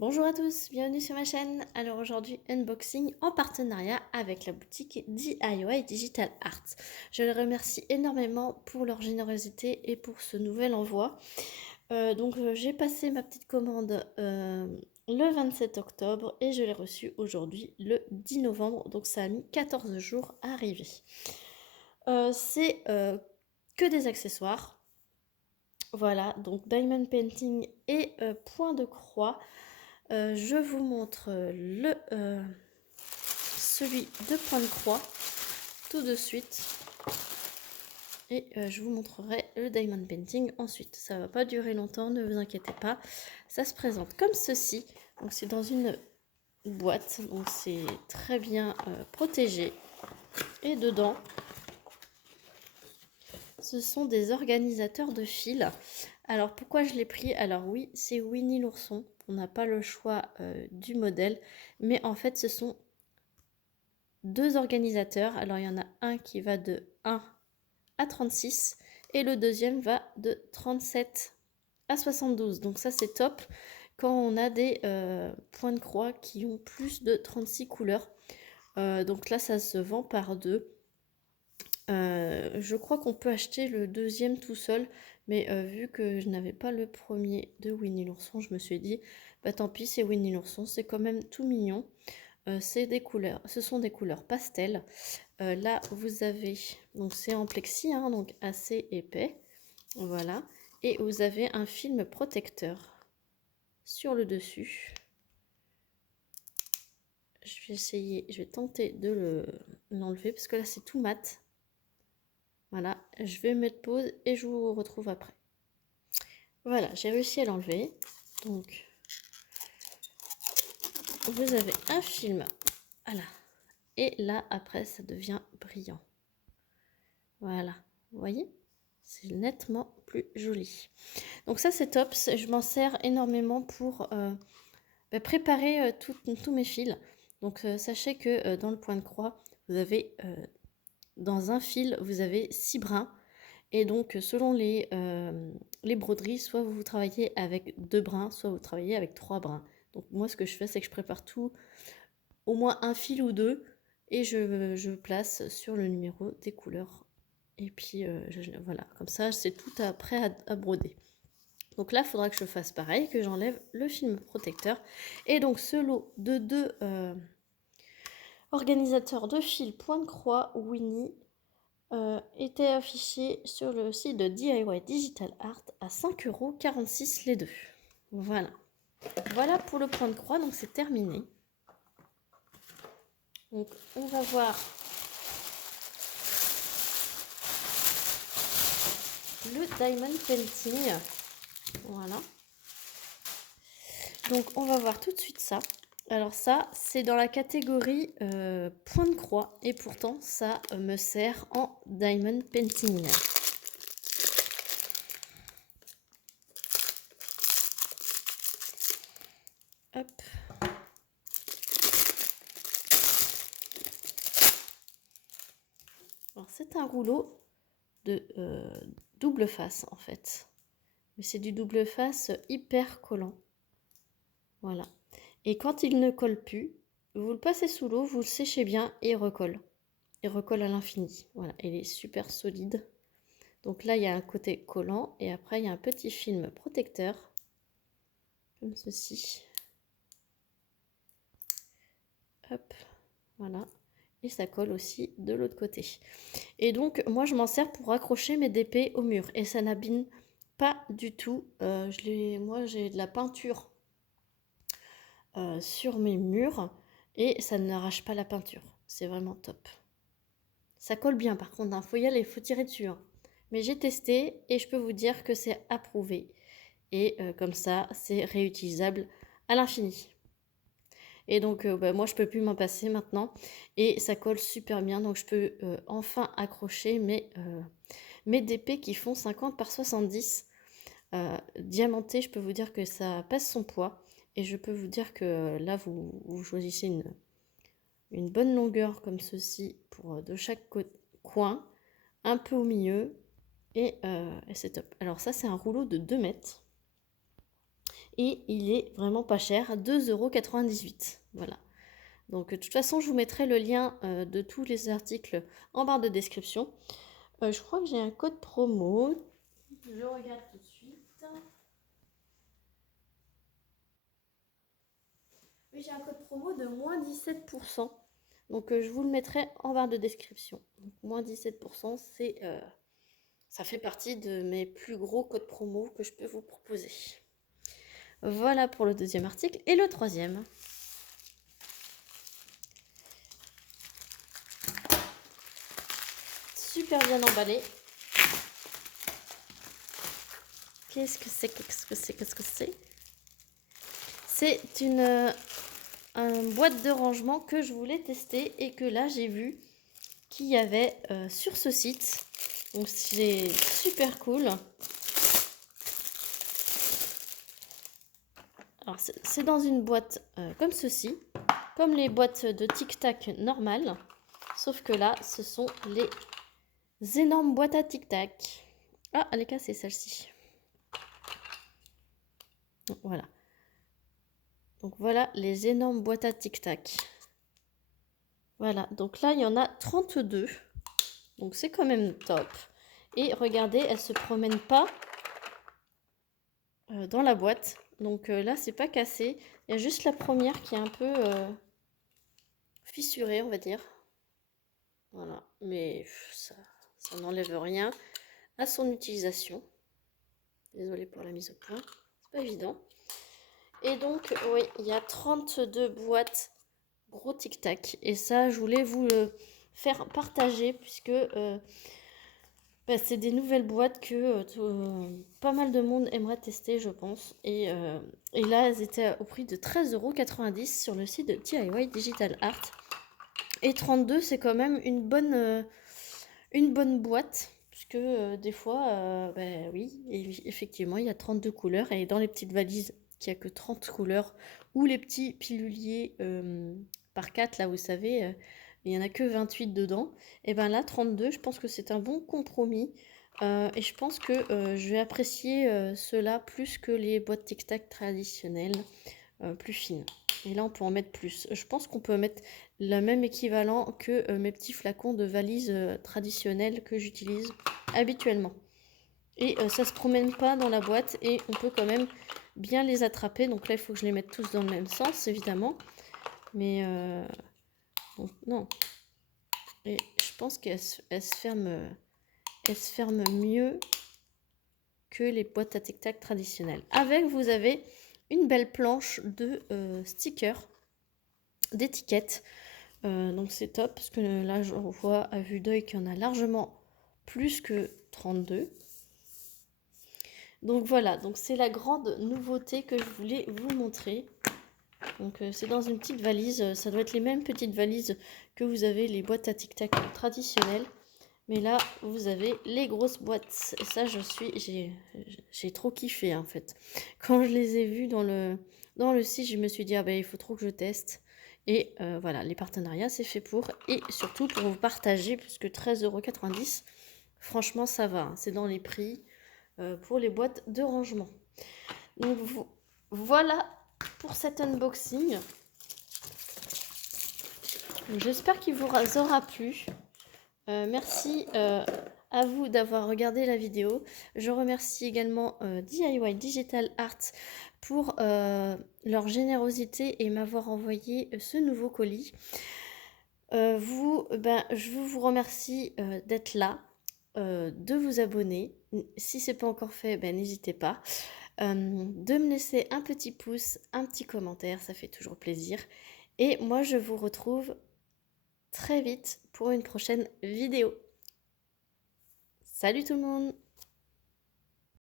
Bonjour à tous, bienvenue sur ma chaîne. Alors aujourd'hui, unboxing en partenariat avec la boutique DIY Digital Art. Je les remercie énormément pour leur générosité et pour ce nouvel envoi. J'ai passé ma petite commande le 27 octobre et je l'ai reçue aujourd'hui le 10 novembre. Donc ça a mis 14 jours à arriver. C'est que des accessoires. Voilà, donc diamond painting et point de croix. Je vous montre celui de point de croix tout de suite et je vous montrerai le diamond painting ensuite. Ça va pas durer longtemps, ne vous inquiétez pas. Ça se présente comme ceci. Donc c'est dans une boîte, donc c'est très bien protégé. Et dedans, ce sont des organisateurs de fils. Alors pourquoi je l'ai pris? Alors oui, c'est Winnie l'ourson. On n'a pas le choix du modèle, mais en fait ce sont deux organisateurs. Alors il y en a un qui va de 1 à 36 et le deuxième va de 37 à 72. Donc ça c'est top quand on a des points de croix qui ont plus de 36 couleurs. Donc là ça se vend par deux. Je crois qu'on peut acheter le deuxième tout seul, mais vu que je n'avais pas le premier de Winnie l'ourson, je me suis dit, bah tant pis, c'est Winnie l'ourson, c'est quand même tout mignon. C'est des couleurs, ce sont des couleurs pastel. Là, vous avez, donc c'est en plexi, hein, donc assez épais, voilà. Et vous avez un film protecteur sur le dessus. Je vais essayer, je vais tenter de l'enlever parce que là c'est tout mat. Voilà, je vais mettre pause et je vous retrouve après. Voilà, j'ai réussi à l'enlever. Donc, vous avez un film. Voilà. Et là, après, ça devient brillant. Voilà, vous voyez? C'est nettement plus joli. Donc ça, c'est top. Je m'en sers énormément pour préparer tous mes fils. Donc, sachez que dans le point de croix, vous avez, dans un fil, vous avez 6 brins. Et donc, selon les broderies, soit vous travaillez avec 2 brins, soit vous travaillez avec 3 brins. Donc, moi, ce que je fais, c'est que je prépare tout, au moins un fil ou deux, et je place sur le numéro des couleurs. Et puis, voilà, comme ça, c'est tout prêt à broder. Donc là, il faudra que je fasse pareil, que j'enlève le film protecteur. Et donc, ce lot de deux organisateurs de fils point de croix Winnie était affiché sur le site de DIY Digital Art à 5,46 € les deux. Voilà. Voilà pour le point de croix, donc c'est terminé. Donc on va voir le diamond painting. Voilà. Donc on va voir tout de suite ça. Alors ça, c'est dans la catégorie point de croix et pourtant ça me sert en diamond painting. Hop. Alors c'est un rouleau de double face en fait. Mais c'est du double face hyper collant. Voilà. Et quand il ne colle plus, vous le passez sous l'eau, vous le séchez bien et il recolle. Il recolle à l'infini. Voilà, il est super solide. Donc là, il y a un côté collant et après, il y a un petit film protecteur. Comme ceci. Hop, voilà. Et ça colle aussi de l'autre côté. Et donc, moi, je m'en sers pour accrocher mes DP au mur. Et ça n'abîme pas du tout. Moi, j'ai de la peinture sur mes murs et ça n'arrache pas la peinture. C'est vraiment top. Ça colle bien par contre, il faut y aller, il faut tirer dessus. Hein. Mais j'ai testé et je peux vous dire que c'est approuvé. Et comme ça, c'est réutilisable à l'infini. Et donc, moi, je peux plus m'en passer maintenant. Et ça colle super bien. Donc, je peux enfin accrocher mes DP qui font 50 par 70. Diamanté, je peux vous dire que ça pèse son poids. Et je peux vous dire que là, vous choisissez une bonne longueur comme ceci pour de chaque coin, un peu au milieu. Et c'est top. Alors ça, c'est un rouleau de 2 mètres. et il est vraiment pas cher, 2,98 €. Voilà. Donc de toute façon, je vous mettrai le lien de tous les articles en barre de description. Je crois que j'ai un code promo. Je regarde tout de suite. Oui, j'ai un code promo de moins 17%. Donc je vous le mettrai en barre de description. Donc, moins 17%, ça fait partie de mes plus gros codes promo que je peux vous proposer. Voilà pour le deuxième article. Et le troisième. Super bien emballé. Qu'est-ce que c'est? C'est une boîte de rangement que je voulais tester et que là j'ai vu qu'il y avait sur ce site. Donc c'est super cool. Alors c'est dans une boîte comme ceci, comme les boîtes de Tic Tac normales, sauf que là ce sont les énormes boîtes à Tic Tac. Ah, elle est cassée celle-ci. Voilà. Donc voilà les énormes boîtes à Tic Tac. Voilà, donc là il y en a 32. Donc c'est quand même top. Et regardez, elle se promène pas dans la boîte. Donc là c'est pas cassé. Il y a juste la première qui est un peu fissurée, on va dire. Voilà, mais ça n'enlève rien à son utilisation. Désolée pour la mise au point, c'est pas évident. Et donc, oui, il y a 32 boîtes gros tic-tac. Et ça, je voulais vous le faire partager puisque c'est des nouvelles boîtes que pas mal de monde aimerait tester, je pense. Et là, elles étaient au prix de 13,90 € sur le site de DIY Digital Art. Et 32, c'est quand même une bonne boîte. Puisque des fois, oui, effectivement, il y a 32 couleurs. Et dans les petites valises, qui a que 30 couleurs, ou les petits piluliers par 4, là, vous savez, il n'y en a que 28 dedans. Et bien là, 32, je pense que c'est un bon compromis. Et je pense que je vais apprécier cela plus que les boîtes Tic Tac traditionnelles, plus fines. Et là, on peut en mettre plus. Je pense qu'on peut mettre le même équivalent que mes petits flacons de valises traditionnelles que j'utilise habituellement. Et ça se promène pas dans la boîte et on peut quand même bien les attraper. Donc là, il faut que je les mette tous dans le même sens, évidemment. Mais donc, non. Et je pense qu'elle se ferme mieux que les boîtes à tic-tac traditionnelles. Avec, vous avez une belle planche de stickers, d'étiquettes. Donc c'est top parce que là, je vois à vue d'œil qu'il y en a largement plus que 32. Donc voilà, donc c'est la grande nouveauté que je voulais vous montrer. Donc c'est dans une petite valise, ça doit être les mêmes petites valises que vous avez les boîtes à tic-tac traditionnelles. Mais là, vous avez les grosses boîtes. Et ça, j'ai trop kiffé en fait. Quand je les ai vues dans le site, je me suis dit, ah ben il faut trop que je teste. Et voilà, les partenariats, c'est fait pour. Et surtout pour vous partager, puisque 13,90 €, franchement, ça va. Hein, c'est dans les prix pour les boîtes de rangement. Donc voilà pour cet unboxing. J'espère qu'il vous aura plu. Merci à vous d'avoir regardé la vidéo. Je remercie également DIY Digital Art pour leur générosité et m'avoir envoyé ce nouveau colis. Je vous remercie d'être là, de vous abonner. Si ce n'est pas encore fait, n'hésitez pas. De me laisser un petit pouce, un petit commentaire, ça fait toujours plaisir. Et moi, je vous retrouve très vite pour une prochaine vidéo. Salut tout le monde!